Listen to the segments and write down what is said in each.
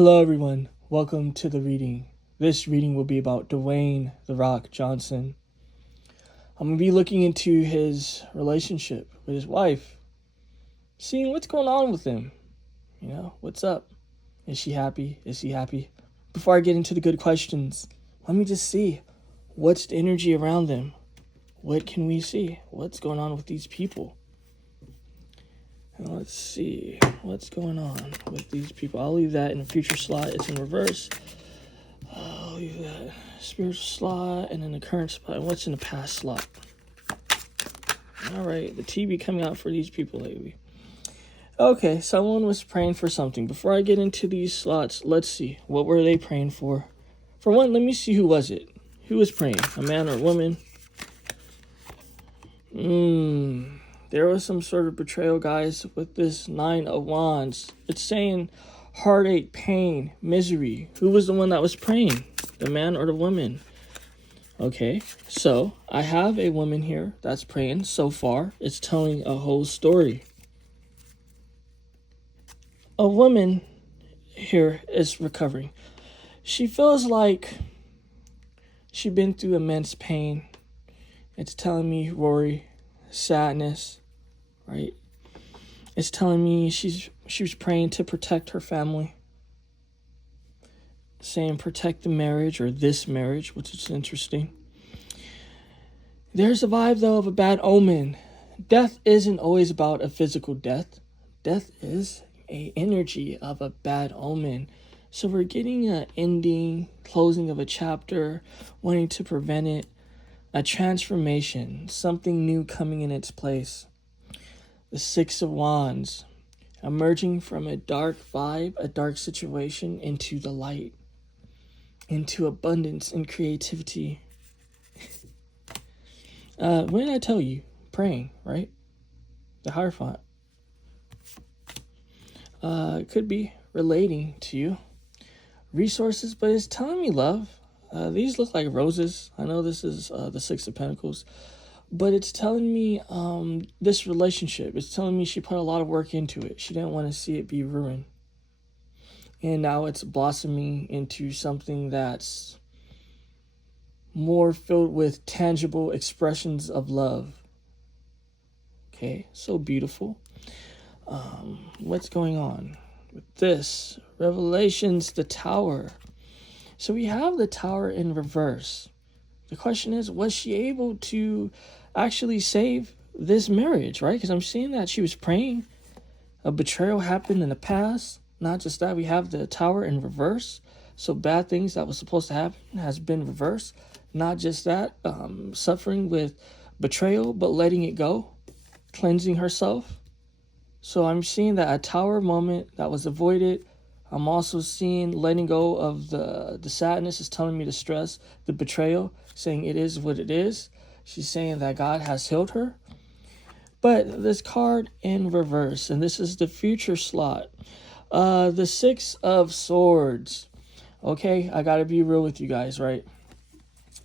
Hello everyone, welcome to the reading. This reading will be about Dwayne "The Rock" Johnson. I'm going to be looking into his relationship with his wife, seeing what's going on with him. What's up? Is she happy? Is he happy? Before I get into the good questions, let me just see what's the energy around them. What can we see? What's going on with these people? Let's see what's going on with these people. I'll leave that in the future slot. It's in reverse. I'll leave that spiritual slot and then the current spot. And what's in the past slot? All right, the TV coming out for these people lately. Okay, someone was praying for something. Before I get into these slots, let's see. What were they praying for? For one, let me see who was it. Who was praying? A man or a woman? There was some sort of betrayal, guys, with this 9 of Wands. It's saying heartache, pain, misery. Who was the one that was praying? The man or the woman? Okay, so I have a woman here that's praying. So far, it's telling a whole story. A woman here is recovering. She feels like she's been through immense pain. It's telling me worry, sadness, right? It's telling me she was praying to protect her family, saying protect the marriage or this marriage, which is interesting. There's a vibe, though, of a bad omen. Death isn't always about a physical death. Death is an energy of a bad omen. So we're getting an ending, closing of a chapter, wanting to prevent it, a transformation, something new coming in its place. The 6 of Wands, emerging from a dark vibe, a dark situation, into the light, into abundance and creativity. What did I tell you? Praying, right? The Hierophant. It could be relating to you. Resources, but it's telling me love. These look like roses. I know this is the 6 of Pentacles. But it's telling me this relationship. It's telling me she put a lot of work into it. She didn't want to see it be ruined. And now it's blossoming into something that's more filled with tangible expressions of love. Okay, so beautiful. What's going on with this? Revelations, the Tower. So we have the Tower in reverse. The question is, was she able to actually save this marriage, right? Because I'm seeing that she was praying. A betrayal happened in the past. Not just that, we have the Tower in reverse. So bad things that was supposed to happen has been reversed. Not just that, suffering with betrayal, but letting it go, cleansing herself. So I'm seeing that a Tower moment that was avoided. I'm also seeing letting go of the sadness is telling me the stress, the betrayal, saying it is what it is. She's saying that God has healed her. But this card in reverse, and this is the future slot. The 6 of Swords. Okay, I got to be real with you guys, right?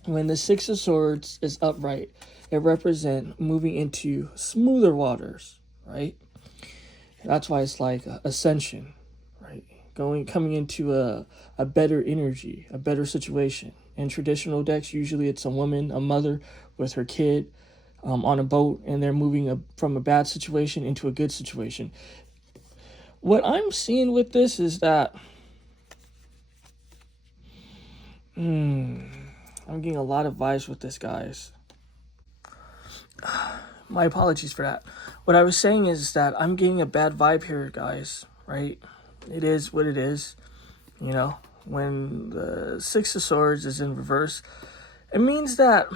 When the 6 of Swords is upright, it represents moving into smoother waters, right? That's why it's like ascension, right? Coming into a better energy, a better situation. In traditional decks, usually it's a woman, a mother with her kid on a boat, and they're moving from a bad situation into a good situation. What I'm seeing with this is that I'm getting a lot of vibes with this, guys. My apologies for that. What I was saying is that I'm getting a bad vibe here, guys, right? It is what it is. When the 6 of Swords is in reverse, it means that,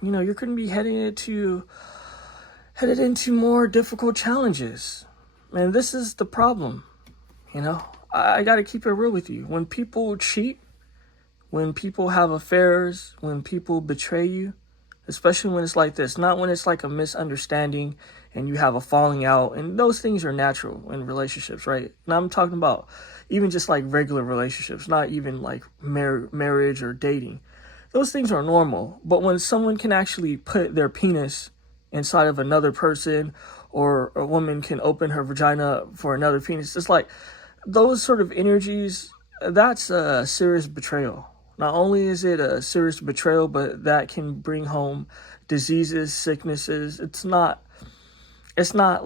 you're going to be headed into more difficult challenges. And this is the problem. I got to keep it real with you. When people cheat, when people have affairs, when people betray you, especially when it's like this, not when it's like a misunderstanding and you have a falling out, and those things are natural in relationships, right? And I'm talking about even just like regular relationships, not even like marriage or dating. Those things are normal. But when someone can actually put their penis inside of another person, or a woman can open her vagina for another penis, it's like those sort of energies, that's a serious betrayal. Not only is it a serious betrayal, but that can bring home diseases, sicknesses. It's not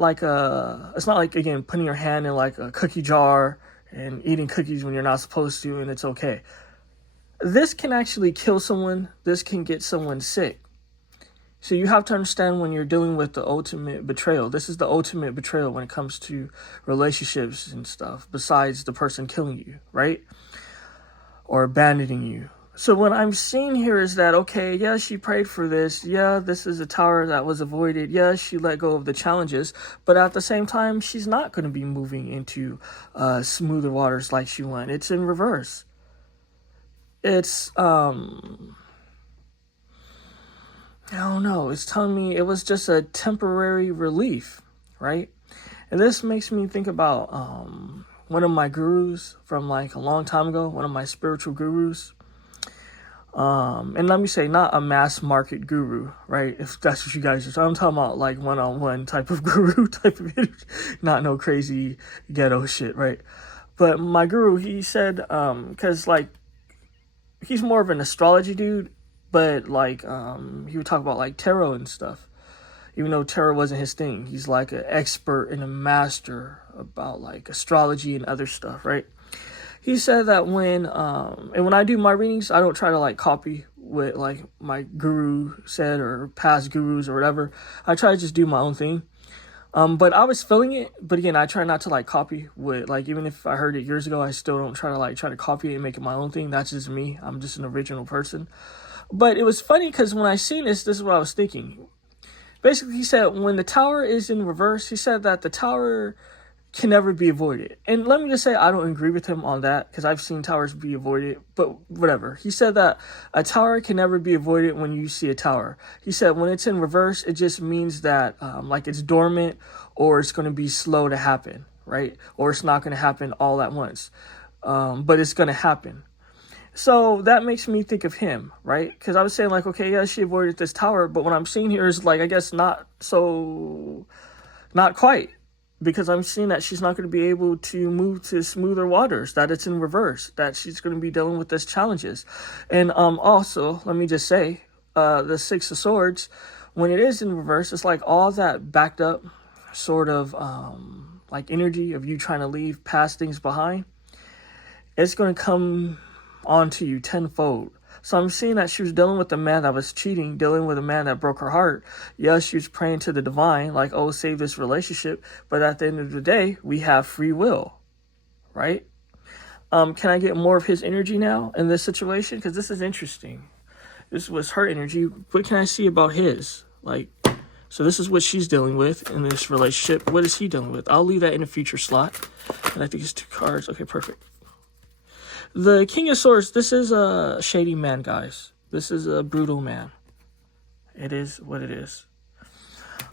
like, again, putting your hand in like a cookie jar and eating cookies when you're not supposed to and it's okay. This can actually kill someone. This can get someone sick. So you have to understand when you're dealing with the ultimate betrayal. This is the ultimate betrayal when it comes to relationships and stuff, besides the person killing you, right? Or abandoning you. So what I'm seeing here is that, okay, yeah, she prayed for this. Yeah, this is a tower that was avoided. Yeah, she let go of the challenges. But at the same time, she's not going to be moving into smoother waters like she went. It's in reverse. It's, I don't know. It's telling me it was just a temporary relief, right? And this makes me think about one of my gurus from like a long time ago, one of my spiritual gurus. And let me say, not a mass market guru, right? If that's what you guys are. So I'm talking about like one-on-one type of guru type of energy, not no crazy ghetto shit, right? But my guru, he said, because like he's more of an astrology dude, but like he would talk about like tarot and stuff. Even though tarot wasn't his thing, he's like an expert and a master about like astrology and other stuff, right? He said that when I do my readings, I don't try to like copy what like my guru said or past gurus or whatever. I try to just do my own thing. But I was feeling it. But again, I try not to like copy what, like, even if I heard it years ago, I still don't try to copy it and make it my own thing. That's just me. I'm just an original person. But it was funny because when I seen this is what I was thinking. Basically, he said when the tower is in reverse, he said that the tower can never be avoided. And let me just say, I don't agree with him on that because I've seen towers be avoided, but whatever. He said that a tower can never be avoided when you see a tower. He said when it's in reverse, it just means that like it's dormant or it's going to be slow to happen, right? Or it's not going to happen all at once, but it's going to happen. So that makes me think of him, right? Because I was saying like, okay, yeah, she avoided this tower, but what I'm seeing here is like, I guess not quite. Because I'm seeing that she's not going to be able to move to smoother waters, that it's in reverse, that she's going to be dealing with these challenges. And also, let me just say, the Six of Swords, when it is in reverse, it's like all that backed up sort of like energy of you trying to leave past things behind. It's going to come onto you tenfold. So I'm seeing that she was dealing with a man that was cheating, dealing with a man that broke her heart. Yes, she was praying to the divine, like, oh, save this relationship. But at the end of the day, we have free will, right? Can I get more of his energy now in this situation? Because this is interesting. This was her energy. What can I see about his? Like, so this is what she's dealing with in this relationship. What is he dealing with? I'll leave that in a future slot. And I think it's 2 cards. Okay, perfect. The King of Swords, this is a shady man, guys. This is a brutal man. It is what it is.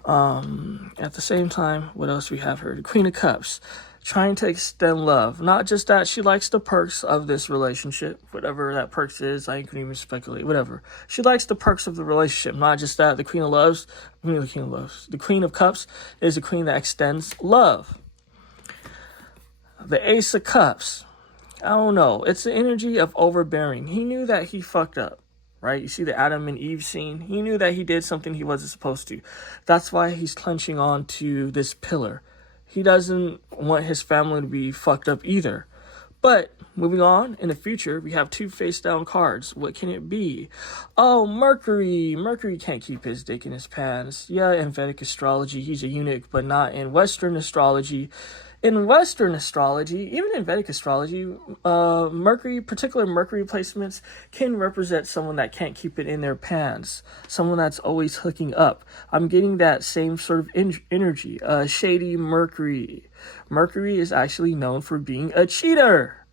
At the same time, what else we have here? The Queen of Cups, trying to extend love. Not just that she likes the perks of this relationship, whatever that perks is, I couldn't even speculate, whatever. She likes the perks of the relationship, not just that. The Queen of Cups is the queen that extends love. The Ace of Cups, I don't know. It's the energy of overbearing. He knew that he fucked up, right? You see the Adam and Eve scene. He knew that he did something he wasn't supposed to. That's why he's clenching on to this pillar. He doesn't want his family to be fucked up either. But moving on, in the future, we have 2 face-down cards. What can it be? Oh, Mercury. Mercury can't keep his dick in his pants. Yeah, in Vedic astrology, he's a eunuch, but not in Western astrology. In Western astrology, even in Vedic astrology, particular Mercury placements can represent someone that can't keep it in their pants, someone that's always hooking up. I'm getting that same sort of energy, shady Mercury. Mercury is actually known for being a cheater.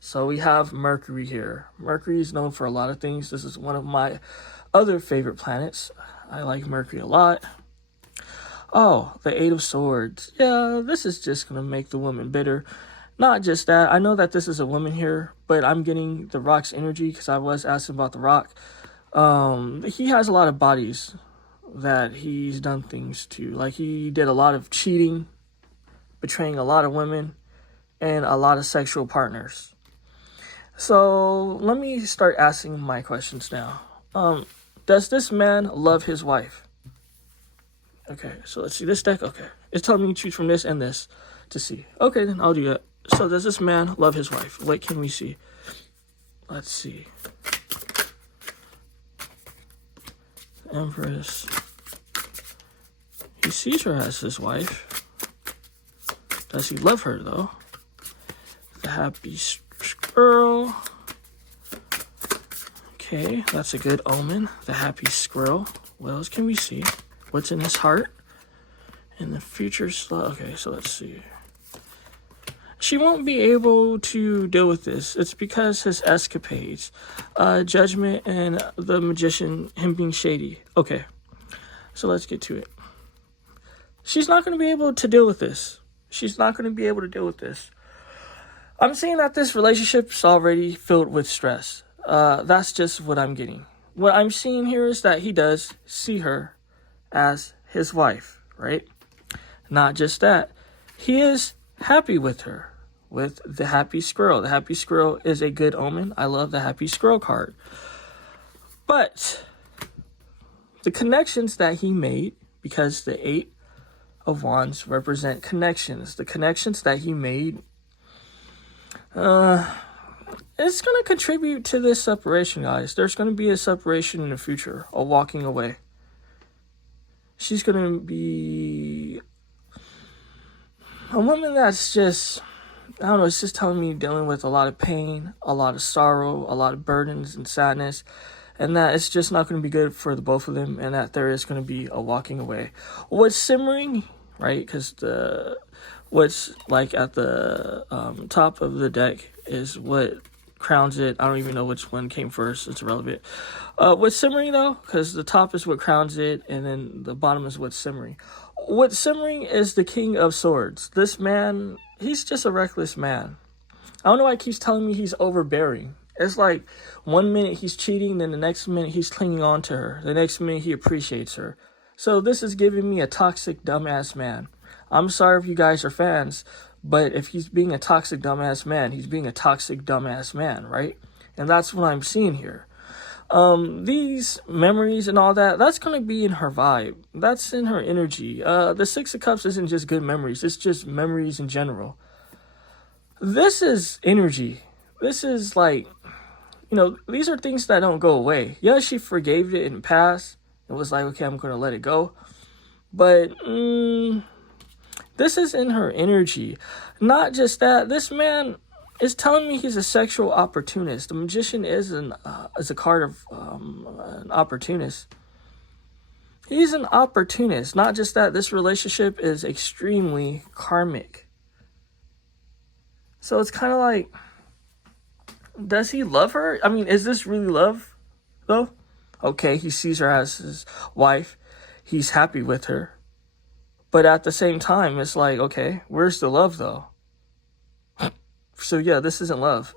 So we have Mercury here. Mercury is known for a lot of things. This is one of my other favorite planets. I like Mercury a lot. Oh, the 8 of Swords. Yeah, this is just going to make the woman bitter. Not just that. I know that this is a woman here, but I'm getting the Rock's energy because I was asking about the Rock. He has a lot of bodies that he's done things to. Like, he did a lot of cheating, betraying a lot of women, and a lot of sexual partners. So let me start asking my questions now. Does this man love his wife? Okay, so let's see this deck. Okay, it's telling me to choose from this and this to see. Okay, then I'll do that. So does this man love his wife? What can we see? Let's see. Empress. He sees her as his wife. Does he love her, though? The happy squirrel. Okay, that's a good omen. The happy squirrel. What else can we see? What's in his heart? In the future slot. Okay, so let's see. She won't be able to deal with this. It's because his escapades, Judgment, and the magician, him being shady. Okay, so let's get to it. She's not going to be able to deal with this. She's not going to be able to deal with this. I'm seeing that this relationship's already filled with stress. That's just what I'm getting. What I'm seeing here is that he does see her as his wife, right? Not just that. He is happy with her, with the happy squirrel. The happy squirrel is a good omen. I love the happy squirrel card. But the connections that he made, because the 8 of Wands represent connections, the connections that he made, it's going to contribute to this separation, guys. There's going to be a separation in the future, a walking away. She's going to be a woman that's just, I don't know, it's just telling me dealing with a lot of pain, a lot of sorrow, a lot of burdens and sadness, and that it's just not going to be good for the both of them, and that there is going to be a walking away. What's simmering, right, because what's like at the top of the deck is what crowns it. I don't even know which one came first. It's irrelevant. What's simmering, though, because the top is what crowns it, and then the bottom is what's simmering. What's simmering is the King of Swords. This man, he's just a reckless man. I don't know why he keeps telling me he's overbearing. It's like 1 minute he's cheating, then the next minute he's clinging on to her. The next minute he appreciates her. So this is giving me a toxic, dumbass man. I'm sorry if you guys are fans, but if he's being a toxic, dumbass man, he's being a toxic, dumbass man, right? And that's what I'm seeing here. These memories and all that, that's going to be in her vibe. That's in her energy. The 6 of Cups isn't just good memories. It's just memories in general. This is energy. This is like, these are things that don't go away. Yeah, she forgave it in the past. It was like, okay, I'm going to let it go. But, this is in her energy. Not just that, this man is telling me he's a sexual opportunist. The magician is a card of an opportunist. He's an opportunist. Not just that, this relationship is extremely karmic. So it's kind of like, does he love her? I mean, is this really love, though? Okay, he sees her as his wife. He's happy with her. But at the same time, it's like, okay, where's the love, though? So, yeah, this isn't love.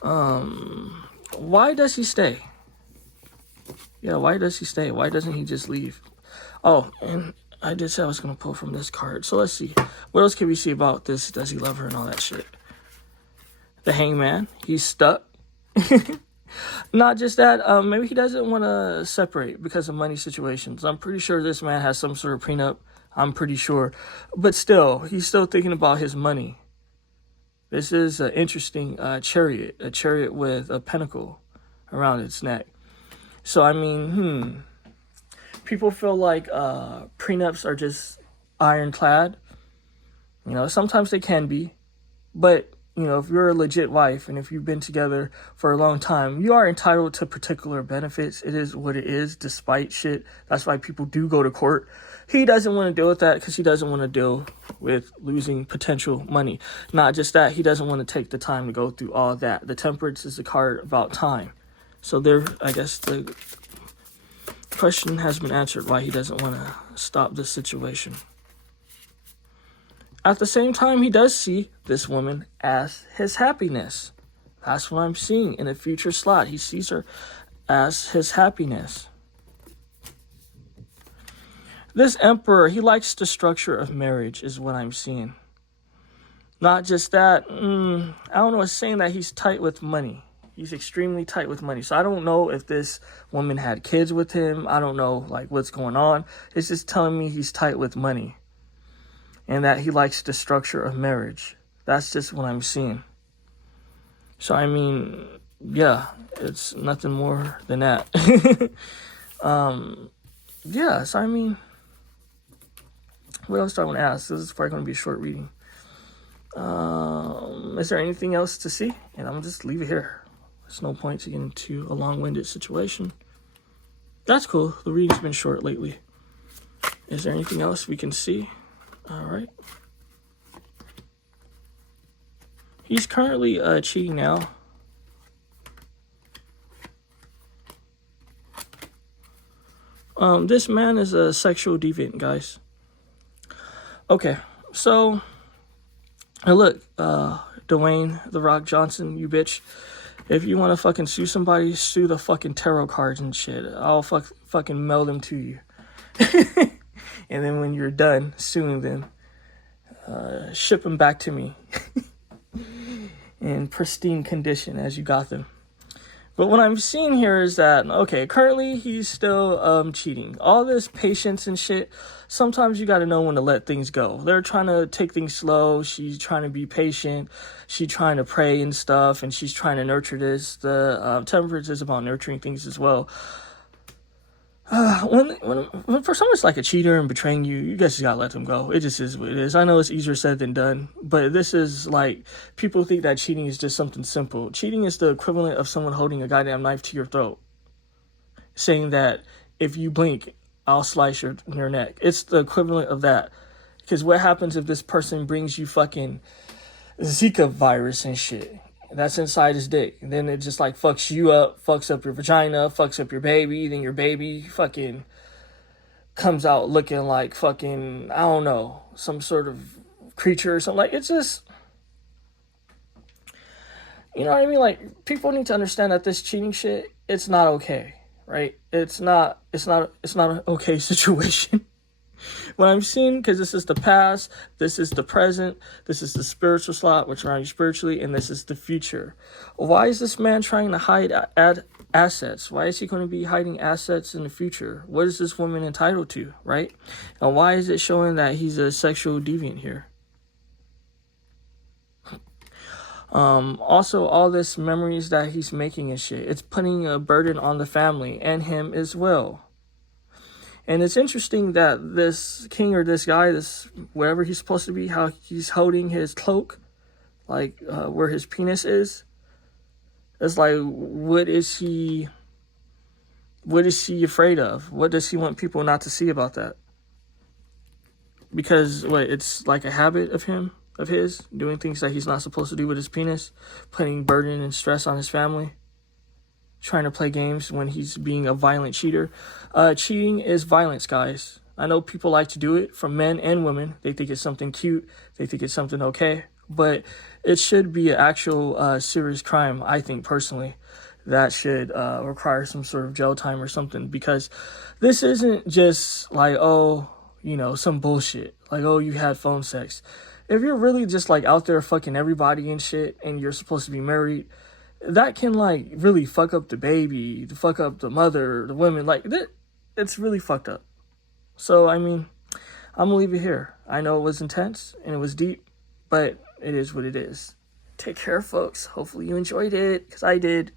Why does he stay? Yeah, why does he stay? Why doesn't he just leave? Oh, and I did say I was going to pull from this card. So let's see. What else can we see about this? Does he love her and all that shit? The Hangman. He's stuck. Not just that, maybe he doesn't want to separate because of money situations. I'm pretty sure this man has some sort of prenup. I'm pretty sure. But still, he's still thinking about his money. This is an interesting chariot. A chariot with a pentacle around its neck. So, I mean, people feel like prenups are just ironclad. Sometimes they can be. But if you're a legit wife and if you've been together for a long time, you are entitled to particular benefits. It is what it is, despite shit. That's why people do go to court. He doesn't want to deal with that because he doesn't want to deal with losing potential money. Not just that, he doesn't want to take the time to go through all that. The Temperance is a card about time. So there, I guess the question has been answered why he doesn't want to stop this situation. At the same time, he does see this woman as his happiness. That's what I'm seeing in a future slot. He sees her as his happiness. This Emperor, he likes the structure of marriage is what I'm seeing. Not just that, I don't know, it's saying that he's tight with money. He's extremely tight with money. So I don't know if this woman had kids with him. I don't know, like, what's going on. It's just telling me he's tight with money and that he likes the structure of marriage. That's just what I'm seeing. So, I mean, yeah, it's nothing more than that. Yeah, so, I mean, what else do I want to ask? This is probably going to be a short reading. Is there anything else to see? And I'm just leave it here. There's no point to get into a long-winded situation. That's cool. The reading's been short lately. Is there anything else we can see? All right. He's currently cheating now. This man is a sexual deviant, guys. Okay, so look, Dwayne The Rock Johnson, you bitch. If you want to fucking sue somebody, sue the fucking tarot cards and shit. I'll fucking mail them to you. And then when you're done suing them, ship them back to me in pristine condition as you got them. But what I'm seeing here is that, okay, currently he's still cheating. All this patience and shit, sometimes you got to know when to let things go. They're trying to take things slow. She's trying to be patient. She's trying to pray and stuff, and she's trying to nurture this. The temperance is about nurturing things as well. When for someone's like a cheater and betraying you, you guys just gotta let them go. It just is what it is. I know it's easier said than done, but this is like, people think that cheating is just something simple. Cheating is the equivalent of someone holding a goddamn knife to your throat, saying that if you blink, I'll slice your neck. It's the equivalent of that. Because what happens if this person brings you fucking Zika virus and shit? That's inside his dick. And then it just like fucks you up, fucks up your vagina, fucks up your baby. Then your baby fucking comes out looking like fucking, I don't know, some sort of creature or something. Like, it's just, you know what I mean? Like, people need to understand that this cheating shit, it's not okay, right? It's not an okay situation. What I'm seeing, because this is the past, this is the present, this is the spiritual slot, which around you spiritually, and this is the future. Why is this man trying to hide assets? Why is he going to be hiding assets in the future? What is this woman entitled to, right? And why is it showing that he's a sexual deviant here? Also, all this memories that he's making and shit, it's putting a burden on the family and him as well. And it's interesting that this king or this guy, this wherever he's supposed to be, how he's holding his cloak, like where his penis is. It's like, what is he afraid of? What does he want people not to see about that? Because it's like a habit of his, doing things that he's not supposed to do with his penis, putting burden and stress on his family, trying to play games when he's being a violent cheater. Cheating is violence, guys. I know people like to do it, from men and women. They think it's something cute. They think it's something okay. But it should be an actual serious crime, I think, personally, that should require some sort of jail time or something. Because this isn't just like, oh, you know, some bullshit. Like, oh, you had phone sex. If you're really just like out there fucking everybody and shit, and you're supposed to be married, that can like really fuck up the baby, fuck up the mother, the women. Like, it's really fucked up. So, I mean, I'm gonna leave it here. I know it was intense and it was deep, but it is what it is. Take care, folks. Hopefully you enjoyed it, because I did.